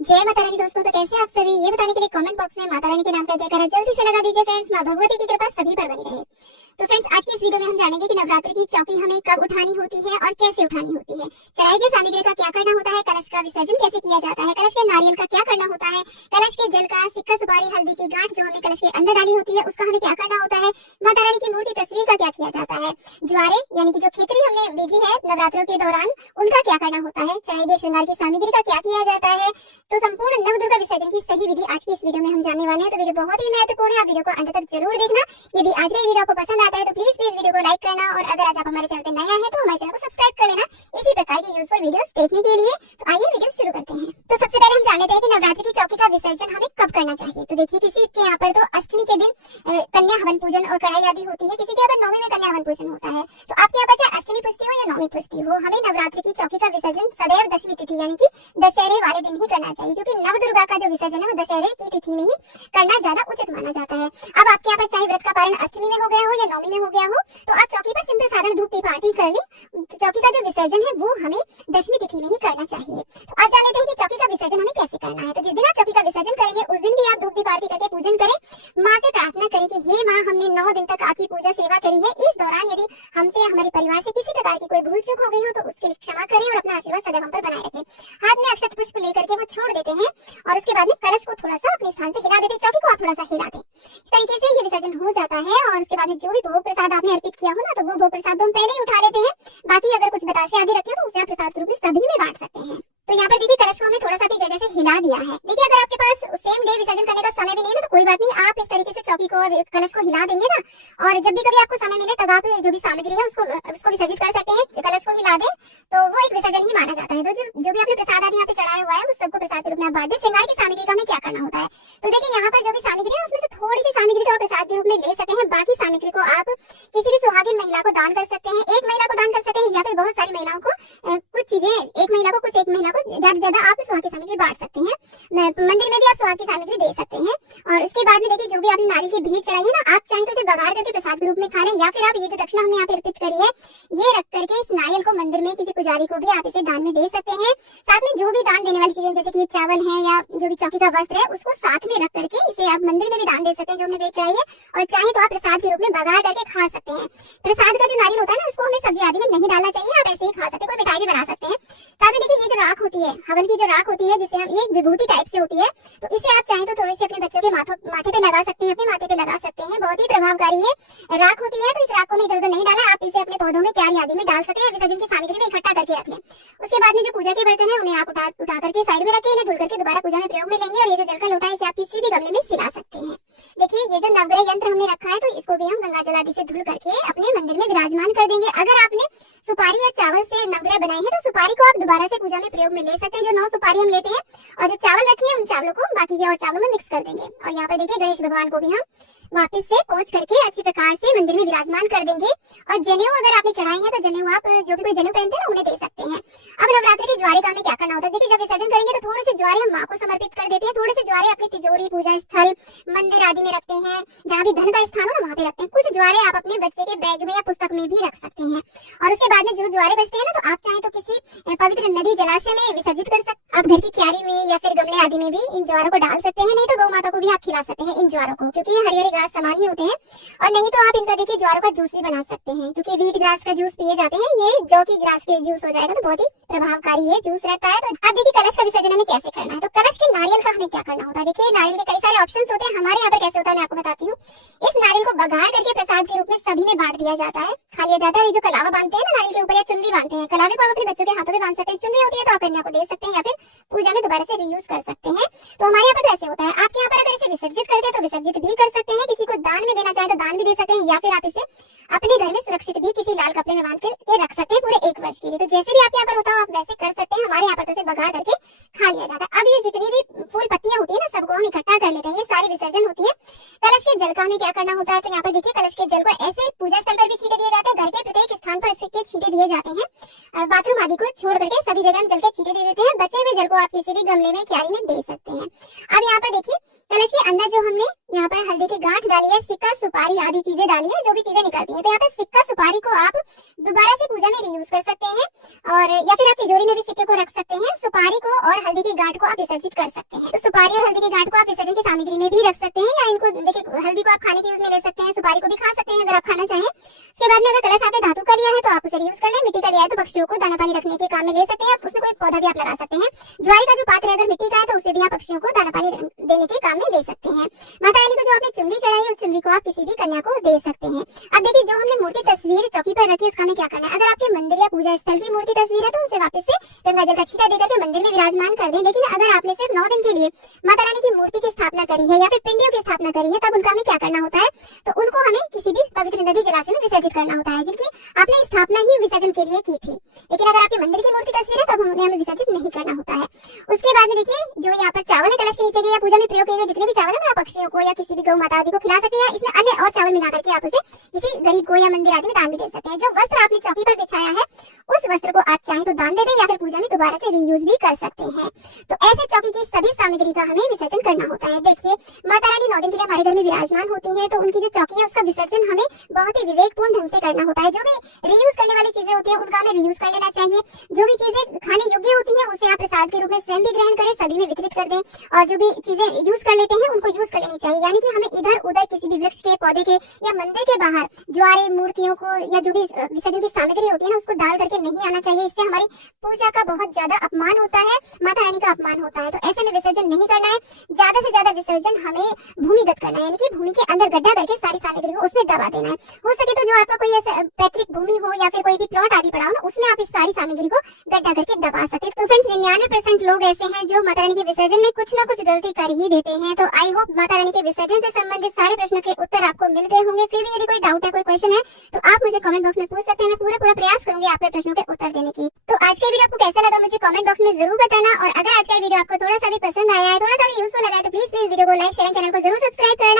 जय माता रानी दोस्तों। तो कैसे आप सभी, ये बताने के लिए कमेंट बॉक्स में माता रानी के नाम का जयकारा जल्दी से लगा दीजिए फ्रेंड्स। मां भगवती की कृपा सभी पर बनी रहे। तो फ्रेंड्स, आज की इस वीडियो में हम जानेंगे कि नवरात्रि की चौकी हमें कब उठानी होती है और कैसे उठानी होती है, चढ़ाई के सामग्री का क्या करना होता है, कलश का विसर्जन कैसे किया जाता है, कलश के नारियल का क्या करना होता है, कलश के जल का सिक्का सुपारी हल्दी की गांठ जो हमने कलश के अंदर डाली होती है उसका हमें क्या करना होता है, माता रानी की मूर्ति तस्वीर का क्या किया जाता है, ज्वारे यानी कि जो खेतरी हमने बीजी है नवरात्रों के दौरान उनका क्या करना होता है, चढ़ाई के श्रृंगार की सामग्री का क्या किया जाता है। तो संपूर्ण नवदुर्गा विसर्जन की सही विधि आज की इस वीडियो में हम जानने वाले हैं। तो वीडियो बहुत ही महत्वपूर्ण है, आप वीडियो को अंत तक जरूर देखना। यदि आज का वीडियो आपको पसंद आता है तो प्लीज वीडियो को लाइक करना, और अगर आज आप हमारे चैनल पर नए आए हैं तो हमारे चैनल को सब्सक्राइब कर लेना इसी प्रकार की यूजफुल वीडियोस देखने के लिए। तो आइए वीडियो शुरू करते हैं। तो सबसे पहले हम जान लेते हैं कि नवरात्रि की चौकी का विसर्जन हमें कब करना चाहिए। तो देखिए, किसी के यहाँ पर तो अष्टमी के दिन कन्या हवन पूजन और कढ़ाई आदि होती है, किसी के यहाँ पर नौवीं में कन्या हवन पूजन होता है। तो आपके यहाँ पर चाहे अष्टमी पुष्टि हो या नौवीं पुष्टि हो, हमें नवरात्रि की चौकी का विसर्जन सदैव दशमी तिथि यानी कि दशहरे वाले दिन ही करना चाहिए, क्योंकि नवदुर्गा का जो विसर्जन है वो दशहरे की तिथि में ही करना ज्यादा उचित माना जाता है। अब आपके यहाँ पर चाहे व्रत का पारण अष्टमी में हो गया हो या नौमी में हो गया हो, तो आप चौकी पर सिंपल साधारण धूप दीप आरती कर लें। चौकी का जो विसर्जन है वो हमें दशमी तिथि में ही करना चाहिए। तो आज जान लेते हैं कि चौकी का विसर्जन हमें कैसे करना है। तो जिस दिन आप चौकी का विसर्जन करेंगे उस दिन भी आप धूप दीप आरती करके पूजन करें, माँ से प्रार्थना करें कि हे माँ, हमने 9 दिन तक आपकी पूजा सेवा करी है, इस दौरान यदि हमसे या हमारे परिवार से किसी प्रकार की कोई भूल चूक हो गई हो तो उसके लिए क्षमा करें और अपना आशीर्वाद सदैव हम पर बनाए रखें। हाथ में अक्षत पुष्प लेकर के वो छोड़ देते हैं और उसके बाद में कलश को थोड़ा सा अपने स्थान से हिला देते, चौकी को आप थोड़ा सा हिला दें। इस तरीके से ये विसर्जन हो जाता है। और उसके बाद में जो भी भोग प्रसाद आपने अर्पित किया हो ना, तो वो भोग प्रसाद हम पहले ही उठा लेते हैं। बाकी अगर कुछ बताशे आदि रखे हो तो उसे आप प्रसाद के रूप में सभी में बांट सकते हैं। तो यहाँ पर देखिए, कलश को हमने थोड़ा सा भी जगह से हिला दिया है। देखिए, अगर आपके पास सेम डे विसर्जन करने का समय भी नहीं है तो कोई बात नहीं, आप इस तरीके से चौकी को कलश को हिला देंगे ना, और जब भी कभी आपको समय मिले तब आप जो भी सामग्री है उसको विसर्जित कर सकते हैं। कलश को हिला दें तो वो एक विसर्जन ही माना जाता है। तो जो भी आपने प्रसाद आदि यहाँ पे चढ़ाया हुआ है उस सबको प्रसाद के रूप में आप बांट दें। श्रृंगार की सामग्री का हमें क्या करना होता है, तो देखिए यहाँ पर जो भी सामग्री है उसमें से थोड़ी सी सामग्री तो आप प्रसाद के रूप में ले सकते हैं, बाकी सामग्री को आप किसी भी सुहागिन महिला को दान कर सकते हैं, एक महिला को दान कर सकते हैं, या फिर बहुत सारी महिलाओं को कुछ चीजें एक महिला को ज्यादा से ज्यादा आप सुहाग की सामग्री बांट सकते हैं। मंदिर में भी आप सुहाग की सामग्री दे सकते हैं। और उसके बाद में देखिए, जो भी आपने नारियल की भीड़ चढ़ाई है ना, आप चाहें तो इसे बघार करके प्रसाद के रूप में खा लें, या फिर आप ये जो दक्षिणा हमने यहाँ पे अर्पित करी है ये रख करके इस नारियल को मंदिर में किसी पुजारी को भी आप इसे दान में दे सकते हैं। साथ में जो भी दान देने वाली चीजें जैसे कि चावल है या जो भी चौकी का वस्त्र है उसको साथ में रख करके इसे आप मंदिर में भी दान दे सकते हैं जो हमने भेंट चढ़ाई है, और चाहे तो आप प्रसाद के रूप में बघार करके खा सकते हैं। प्रसाद का जो नारियल होता है ना, उसको हमें सब्जी आदि में नहीं डालना चाहिए, आप ऐसे ही खा सकते हैं, कोई मिठाई भी बना सकते हैं। साथ में देखिए, ये जो राख होती है, हवन की जो राख होती है, जिसे हम एक विभूति टाइप से होती है, तो इसे आप चाहें तो थोड़ी सी अपने बच्चों के माथे पे लगा सकते हैं, अपने माथे पे लगा सकते हैं। बहुत ही प्रभावकारी है राख होती है। तो इस राख को इधर उधर नहीं डाला, आप इसे अपने पौधों में क्यारी आदि में डाल सकते हैं, विसर्जन की सामग्री में इकट्ठा करके रख लें। उसके बाद में जो पूजा के बर्तन है उन्हें आप उठा करके साइड में रखें, इन्हें धुल करके दोबारा पूजा में प्रयोग में लेंगे। और ये जो जल का लोटा है इसे आप किसी भी गमले में सिला सकते हैं। देखिए, ये जो नवग्रह यंत्र हमने रखा है तो इसको भी हम गंगा जल आदि से धुल करके अपने मंदिर में विराजमान कर देंगे। अगर आपने सुपारी या चावल से नवग्रह बनाई है तो सुपारी को आप दोबारा से पूजा में प्रयोग में ले सकते हैं। जो 9 सुपारी हम लेते हैं और जो चावल रखी है उन चावलों को बाकी के और चावलों में मिक्स कर देंगे। और यहाँ पर देखिए, गणेश भगवान को भी हम वापस से पोंछ करके अच्छी प्रकार से मंदिर में विराजमान कर देंगे। और जनेऊ अगर आपने चढ़ाई है तो जनेऊ आप जो भी कोई जनेऊ पहनते हैं ना उन्हें दे सकते हैं। अब नवरात्रि के ज्वारे का हमें क्या करना होता है, देखिए जब विसर्जन करेंगे तो थोड़े से ज्वारे हम माँ को समर्पित कर देते हैं, थोड़े से ज्वारे अपनी तिजोरी पूजा स्थल मंदिर आदि में रखते हैं, जहाँ भी धन का स्थान हो ना वहाँ पे रखते हैं। कुछ ज्वारे आप अपने बच्चे के बैग में या पुस्तक में भी रख सकते हैं। और उसके बाद में जो ज्वारे बचते हैं ना, तो आप चाहें तो किसी पवित्र नदी जलाशय में विसर्जित कर सकते हैं। आप घर की क्यारी में या फिर गमले आदि में भी इन ज्वारों को डाल सकते हैं, नहीं तो गौ माता को भी आप खिला सकते हैं इन ज्वारों को, क्योंकि ये हरी हरी घास समान ही होते हैं। और नहीं तो आप इनका देखिए ज्वारों का जूस भी बना सकते हैं, क्योंकि वीट ग्रास का जूस पिए जाते हैं, ये जौ की ग्रास के जूस हो जाएगा, तो बहुत ही प्रभावकारी ये जूस रहता है। तो आप देखिए, कलश का विसर्जन हमें कैसे करना है। तो कलश के नारियल का हमें क्या करना होता है, देखिए नारियल के कई सारे ऑप्शंस होते हैं। हमारे यहाँ पर कैसे होता है मैं आपको बताती हूँ। इस नारियल को बघार करके प्रसाद के रूप में सभी में बांट दिया जाता है, खा लिया जाता है। ये जो कलावा बांधते हैं ना नारियल के ऊपर, या चुनरी बांधते हैं, कलावे को आप अपने बच्चों के हाथों में बांध सकते हैं, चुनरी होती है तो आप कन्या को दे सकते हैं या फिर पूजा में दोबारा से रीयूज कर सकते हैं। तो हमारे यहाँ पर ऐसे होता है। आपके यहाँ पर अगर इसे विसर्जित करते हैं तो विसर्जित भी कर सकते हैं, किसी को दान में देना चाहे तो दान भी दे सकते हैं, या फिर आप इसे अपने घर में सुरक्षित भी किसी लाल कपड़े में बांध के रख सकते हैं पूरे 1 वर्ष के लिए। तो जैसे भी आपके यहाँ पर होता हो आप वैसे कर सकते हैं। हमारे यहाँ पर तो इसे बघार करके खा लिया जाता है। अब ये जितनी भी फूल पत्तियां होती है ना, सबको हम इकट्ठा कर लेते हैं, ये सारी विसर्जन होती है। कलश के जल का हमें क्या करना होता है, तो यहाँ पर देखिए, कलश के जल को ऐसे पूजा स्थल पर भी छींटे दिए जाते हैं, घर के प्रत्येक स्थान पर इसके छींटे दिए जाते हैं। बाथरूम आदि को छोड़ करके सभी जगह हम जल के छींटे दे देते हैं। बचे हुए जल को आप किसी भी गमले में क्यारी में दे सकते हैं। अब यहाँ पर देखिए, कलश के अंदर जो हमने यहाँ पर हल्दी की गांठ डाली है, सिक्का सुपारी आदि चीजें डाली है, जो भी चीजें निकलती हैं, तो यहाँ पर सिक्का सुपारी को आप दोबारा से पूजा में रीयूज कर सकते हैं। और या फिर आप तिजोरी में भी सिक्के को रख सकते हैं। सुपारी को और हल्दी की गांठ को आप विसर्जित कर सकते हैं। तो सुपारी और हल्दी की गांठ को आप विसर्जन की सामग्री में भी रख सकते हैं, या इनको देखिए हल्दी को आप खाने के यूज में ले सकते हैं, सुपारी को भी खा सकते हैं अगर आप खाना चाहें। इसके बाद में अगर कलश आपने धातु का लिया है तो आप उसे यूज कर लें, मिट्टी का लिया है तो पक्षियों को दाना पानी रखने के काम में ले सकते हैं। उसमें कोई पौधा भी आप लगा सकते हैं। ज्वारी का जो पात्र है अगर मिट्टी का है तो उसे भी आप पक्षियों को दाना पानी देने के काम में ले सकते हैं। माता रानी को जो आपने चुनरी चढ़ाई है उस चुनरी को आप किसी भी कन्या को दे सकते हैं। अब देखिए जो हमने मूर्ति तस्वीर चौकी पर रखी है उसका हमें क्या करना है। अगर आपके मंदिर या पूजा स्थल की मूर्ति तस्वीर है तो उसे वापस से गंगा जल का छींटा देकर के मंदिर में विराजमान कर दें। लेकिन अगर आपने सिर्फ 9 दिन के लिए माता रानी की मूर्ति की स्थापना करी है या फिर पिंडियों की स्थापना करी है, तब उनका हमें क्या करना होता है, तो उनको हमें किसी भी पवित्र नदी जलाशय में विसर्जित करना होता है, जिनकी आपने स्थापना ही विसर्जन के लिए की थी। लेकिन अगर आपके मंदिर की मूर्ति तस्वीर है तब हमें विसर्जित नहीं करना होता है। उसके बाद में देखिए जो यहाँ पर चावल है कलश के नीचे या पूजा में प्रयोग किए गए जितने भी चावल है आप पक्षियों को या किसी भी गौ माता आदि को खिला सकते हैं। इसमें अन्य और चावल मिला करके आप उसे किसी गरीब को या मंदिर आदि में दान भी दे सकते हैं। जो वस्त्र आपने चौकी पर बिछाया है उस वस्त्र को आप चाहें तो दान दे दें या फिर पूजा में दोबारा से रीयूज भी कर सकते हैं। तो ऐसे चौकी की सभी सामग्री का हमें विसर्जन करना होता है। देखिए माता रानी 9 दिन के लिए हमारे घर में विराजमान होती है, तो उनकी जो चौकी है उसका विसर्जन हमें बहुत ही विवेकपूर्ण ढंग से करना होता है। जो भी रीयूज करने वाली चीजें होती है उनका हमें रीयूज कर लेना चाहिए। जो भी चीजें खाने योग्य होती है उसे आप प्रसाद के रूप में स्वयं भी ग्रहण करें, सभी में वितरित कर दें, और जो भी चीजें यूज कर लेते हैं उनको यूज कर लेनी चाहिए। यानी कि हमें इधर उधर किसी भी वृक्ष के, पौधे के या मंदिर के बाहर ज्वारे मूर्तियों को या जो भी विसर्जन की सामग्री होती है ना उसको डाल करके नहीं आना चाहिए। इससे हमारी पूजा का बहुत ज्यादा अपमान होता है, माता रानी का अपमान होता है। तो ऐसे में विसर्जन नहीं करना है। ज्यादा से ज्यादा विसर्जन हमें भूमिगत करना है, यानी कि भूमि के अंदर गड्ढा करके सारी सामग्री को उसमें दबा देना है। हो सके तो जो आपका कोई ऐसा पैतृक भूमि हो या फिर कोई भी प्लॉट आदि पड़ा हो ना उसमें आप इस सारी सामग्री को गड्ढा करके दबा सकते। तो फ्रेंड्स 99% लोग ऐसे हैं जो माता रानी के विसर्जन में कुछ ना कुछ गलती कर ही देते हैं। तो आई होप माता रानी के विसर्जन से संबंधित सारे प्रश्नों के उत्तर आपको मिल गए होंगे। फिर भी यदि कोई डाउट है, कोई क्वेश्चन है तो आप मुझे कमेंट बॉक्स में पूछ सकते हैं। मैं पूरा प्रयास करूंगी आपके प्रश्नों के उत्तर देने की। तो आज का वीडियो आपको कैसा लगा मुझे कमेंट बॉक्स में जरूर बताना, और अगर आज का वीडियो आपको थोड़ा सा भी पसंद आया है, थोड़ा सा भी यूजफुल लगा है तो प्लीज वीडियो को लाइक, शेयर, चैनल को जरूर सब्सक्राइब करना।